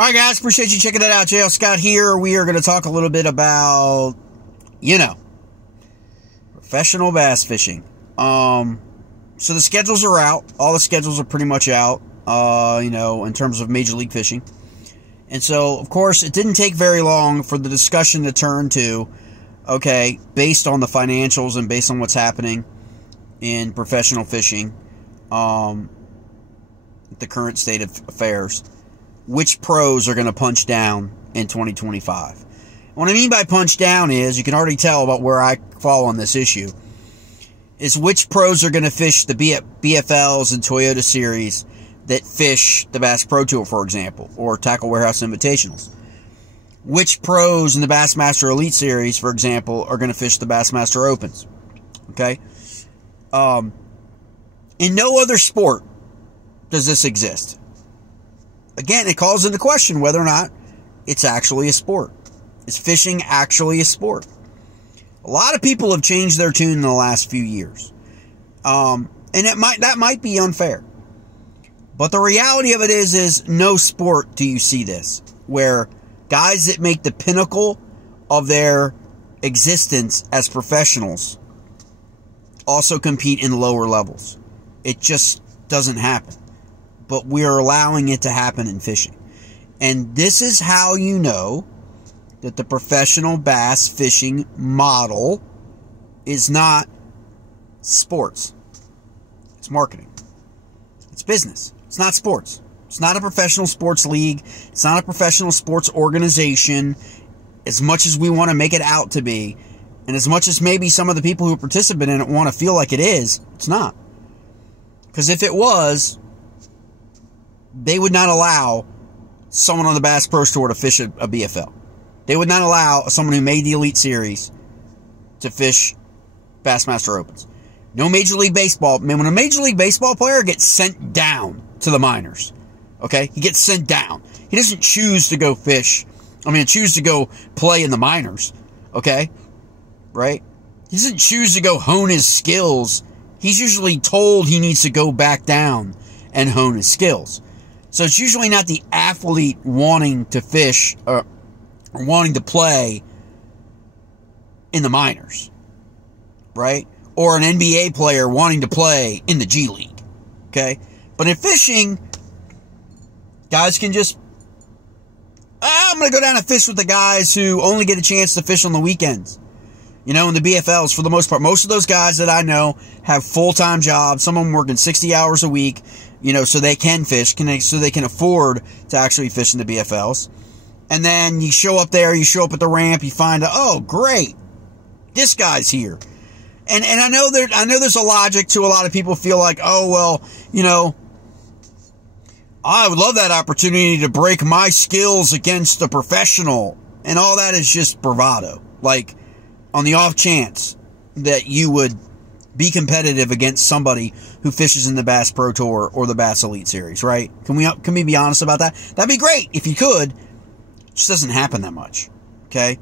All right, guys, appreciate you checking it out. JL Scott here. We are going to talk a little bit about, professional bass fishing. So the schedules are out. All the schedules are pretty much out, in terms of Major League Fishing. And so, of course, it didn't take very long for the discussion to turn to, okay, based on the financials and based on what's happening in professional fishing, the current state of affairs, which pros are going to punch down in 2025. What I mean by punch down is, you can already tell about where I fall on this issue, is which pros are going to fish the BFLs and Toyota Series that fish the Bass Pro Tour, for example, or Tackle Warehouse Invitationals. Which pros in the Bassmaster Elite Series, for example, are going to fish the Bassmaster Opens. Okay? In no other sport does this exist. Again, it calls into question whether or not it's actually a sport. Is fishing actually a sport? A lot of people have changed their tune in the last few years. And that might be unfair. But the reality of it is no sport do you see this, where guys that make the pinnacle of their existence as professionals also compete in lower levels. It just doesn't happen. But we're allowing it to happen in fishing. And this is how you know that the professional bass fishing model is not sports. It's marketing. It's business. It's not sports. It's not a professional sports league. It's not a professional sports organization, as much as we want to make it out to be. And as much as maybe some of the people who participate in it want to feel like it is, it's not. Because if it was, they would not allow someone on the Bass Pro Tour to fish a BFL. They would not allow someone who made the Elite Series to fish Bassmaster Opens. No Major League Baseball. Man, when a Major League Baseball player gets sent down to the minors, okay? He gets sent down. He doesn't choose to go fish. Choose to go play in the minors, okay? Right? He doesn't choose to go hone his skills. He's usually told he needs to go back down and hone his skills. So it's usually not the athlete wanting to fish or wanting to play in the minors, right? Or an NBA player wanting to play in the G League, okay? But in fishing, guys can just, I'm going to go down and fish with the guys who only get a chance to fish on the weekends. In the BFLs, for the most part, most of those guys that I know have full-time jobs. Some of them working 60 hours a week, so they can fish, so they can afford to actually fish in the BFLs. And then you show up there, you show up at the ramp, you find out, oh, great, this guy's here. And I know there's a logic to a lot of people feel like, oh, well, I would love that opportunity to break my skills against a professional. And all that is just bravado. Like, on the off chance that you would be competitive against somebody who fishes in the Bass Pro Tour or the Bass Elite Series, right? Can we be honest about that? That'd be great if you could. It just doesn't happen that much, okay?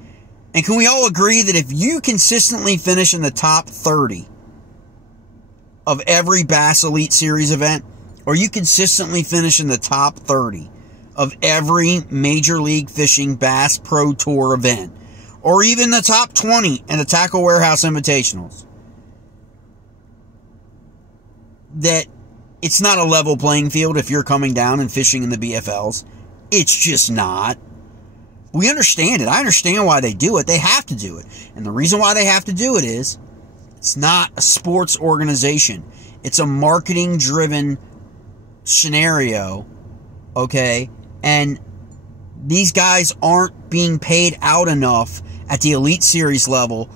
And can we all agree that if you consistently finish in the top 30 of every Bass Elite Series event, or you consistently finish in the top 30 of every Major League Fishing Bass Pro Tour event, or even the top 20 in the Tackle Warehouse Invitationals, that it's not a level playing field if you're coming down and fishing in the BFLs. It's just not. We understand it. I understand why they do it. They have to do it. And the reason why they have to do it is it's not a sports organization. It's a marketing-driven scenario, okay? And these guys aren't being paid out enough at the Elite Series level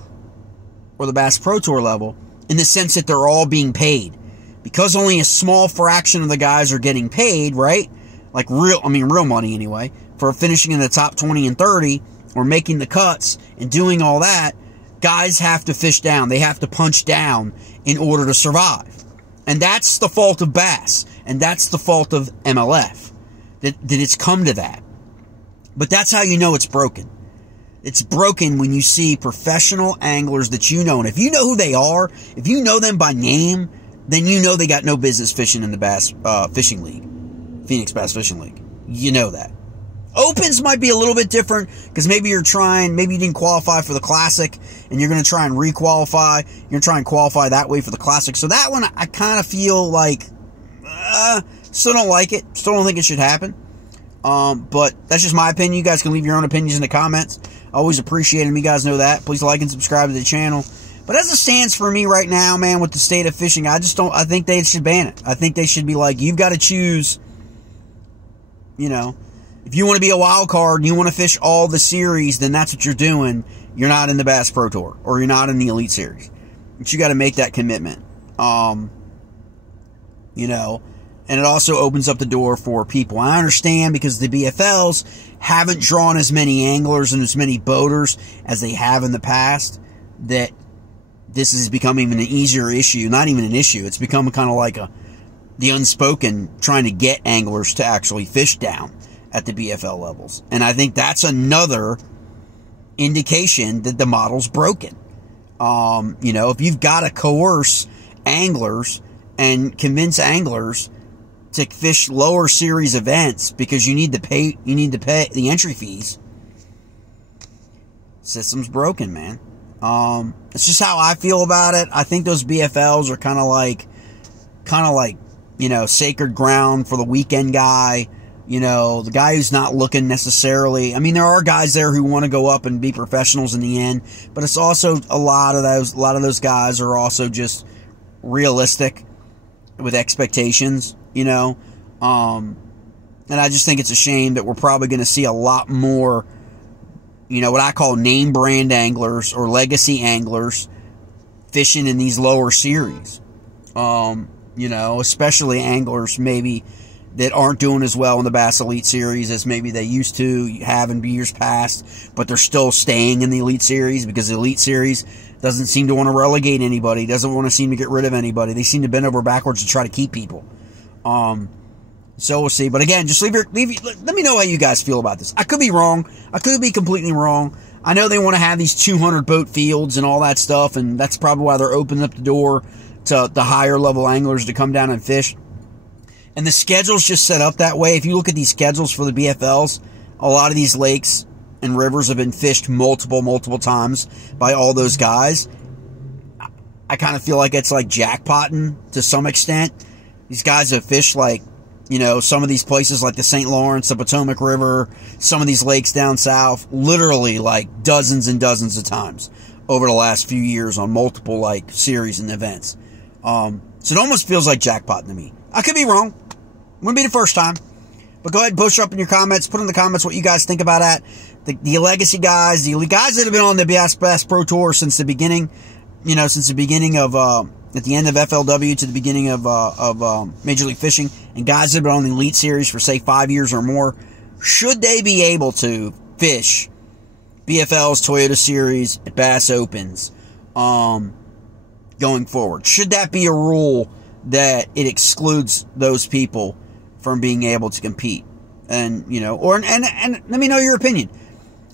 or the Bass Pro Tour level in the sense that they're all being paid. Because only a small fraction of the guys are getting paid, right? Like real money anyway, for finishing in the top 20 and 30 or making the cuts and doing all that, guys have to fish down. They have to punch down in order to survive. And that's the fault of Bass. And that's the fault of MLF. That it's come to that. But that's how you know it's broken. It's broken when you see professional anglers that you know. And if you know who they are, if you know them by name, then you know they got no business fishing in the Bass Fishing League. Phoenix Bass Fishing League. You know that. Opens might be a little bit different because maybe you didn't qualify for the Classic and you're going to try and requalify. You're going to try and qualify that way for the Classic. So that one, I kind of feel like, still don't like it. Still don't think it should happen. But that's just my opinion. You guys can leave your own opinions in the comments. I always appreciate them. You guys know that. Please like and subscribe to the channel. But as it stands for me right now, man, with the state of fishing, I think they should ban it. I think they should be like, you've got to choose, you know, if you want to be a wild card and you want to fish all the series, then that's what you're doing. You're not in the Bass Pro Tour or you're not in the Elite Series. But you got to make that commitment. You know, and it also opens up the door for people. I understand because the BFLs haven't drawn as many anglers and as many boaters as they have in the past, that this is becoming even an easier issue. Not even an issue. It's become kind of like the unspoken trying to get anglers to actually fish down at the BFL levels. And I think that's another indication that the model's broken. You know, if you've got to coerce anglers and convince anglers to fish lower series events because you need to pay the entry fees, system's broken, man. It's just how I feel about it. I think those BFLs are kind of like, you know, sacred ground for the weekend guy. You know, the guy who's not looking necessarily. I mean, there are guys there who want to go up and be professionals in the end, but it's also a lot of those guys are also just realistic with expectations, you know. And I just think it's a shame that we're probably going to see a lot more, you know, what I call name brand anglers or legacy anglers fishing in these lower series. You know, especially anglers maybe that aren't doing as well in the Bass Elite Series as maybe they used to have in years past, but they're still staying in the Elite Series because the Elite Series doesn't seem to want to relegate anybody, doesn't want to seem to get rid of anybody. They seem to bend over backwards to try to keep people. So we'll see. But again, just let me know how you guys feel about this. I could be wrong. I could be completely wrong. I know they want to have these 200 boat fields and all that stuff, and that's probably why they're opening up the door to the higher level anglers to come down and fish. And the schedule's just set up that way. If you look at these schedules for the BFLs, a lot of these lakes and rivers have been fished multiple times by all those guys. I kind of feel like it's like jackpotting to some extent. These guys have fished like, you know, some of these places like the St. Lawrence, the Potomac River, some of these lakes down south, literally like dozens and dozens of times over the last few years on multiple like series and events. So it almost feels like jackpotting to me. I could be wrong. Wouldn't be the first time. But go ahead and post up in your comments. Put in the comments what you guys think about that. The legacy guys, the guys that have been on the Bass Pro Tour since the beginning, you know, since the beginning of, at the end of FLW to the beginning of Major League Fishing, and guys that have been on the Elite Series for, say, 5 years or more, should they be able to fish BFL's Toyota Series at Bass Opens going forward? Should that be a rule that it excludes those people from being able to compete? And, you know, and let me know your opinion.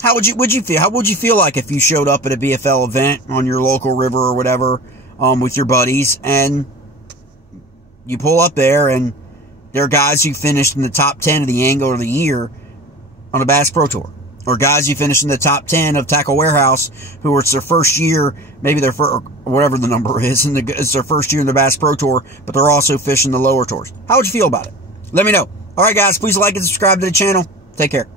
How would you feel? How would you feel like if you showed up at a BFL event on your local river or whatever, with your buddies, and you pull up there and there are guys who finished in the top 10 of the Angler of the Year on a Bass Pro Tour, or guys who finished in the top 10 of Tackle Warehouse who it's their first year, maybe their first, or whatever the number is, and it's their first year in the Bass Pro Tour, but they're also fishing the lower tours. How would you feel about it? Let me know. All right, guys, please like and subscribe to the channel. Take care.